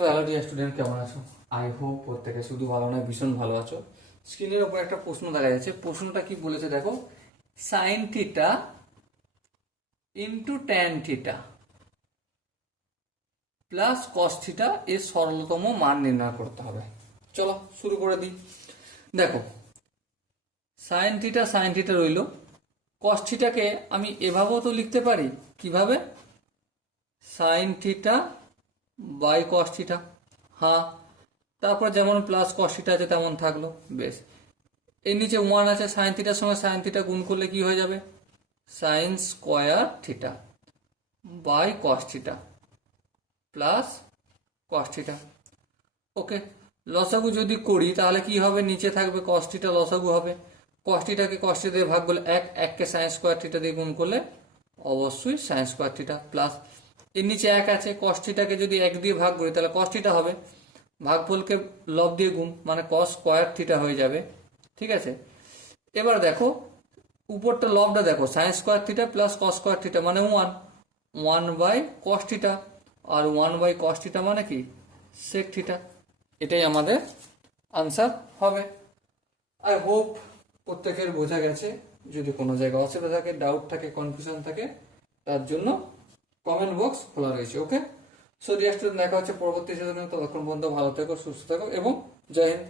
So hello dear student, কেমন আছো? I hope প্রত্যেকে শুধু ভালো নয়, ভীষণ ভালো আছো। স্ক্রিনের ওপর একটা প্রশ্ন দেখা যাচ্ছে। প্রশ্নটা কি বলেছে দেখো, sine theta into tan theta plus cos theta এর সরলতম মান নির্ণয় করতে হবে। চলো শুরু করে দিই। দেখো, সাইন থিটা রইল, কস থিটাকে আমি এভাবেও তো লিখতে পারি। কিভাবে? Sine theta by cos theta. হ্যাঁ, তারপর যেমন প্লাস কস থিটা আছে তেমন থাকলো। বেশ, এর নিচে ওয়ান আছে, সাইন থিটার সঙ্গে সাইন থিটা গুণ করলে কি হয়ে যাবে? Sine square theta by cos theta plus cos theta. Okay, লসাগু যদি করি তাহলে কি হবে? নিচে থাকবে কস থিটা, লসাগু হবে। কস থিটাকে কস থিটা দিয়ে ভাগ করলে এক, এককে সাইন স্কোয়ার থিটা দিয়ে গুণ করলে অবশ্যই সাইন স্কোয়ার থিটা প্লাস এর নিচে এক আছে, কস থিটাকে যদি এক দিয়ে ভাগ করি তাহলে কস থিটা হবে, ভাগফলকে লব দিয়ে গুণ মানে কস স্কোয়ার থিটা হয়ে যাবে। ঠিক আছে, এবার দেখো উপরটা লবটা দেখো, sine square theta plus cos square theta মানে one, one by cos theta, আর ওয়ান বাই কস থিটা মানে কি? Sec theta. এটাই আমাদের আনসার হবে। আই হোপ প্রত্যেকের বোঝা গেছে। যদি কোনো জায়গায় অসুবিধা থাকে, ডাউট থাকে, কনফিউশন থাকে, তার জন্য কমেন্ট বক্স খোলা রয়েছে। ওকে, সো ডিয়ার স্টুডেন্ট, দেখা হচ্ছে পরবর্তী সেশনে। ততক্ষণ পর্যন্ত ভালো থেকো, সুস্থ থাকো এবং জয় হিন্দ।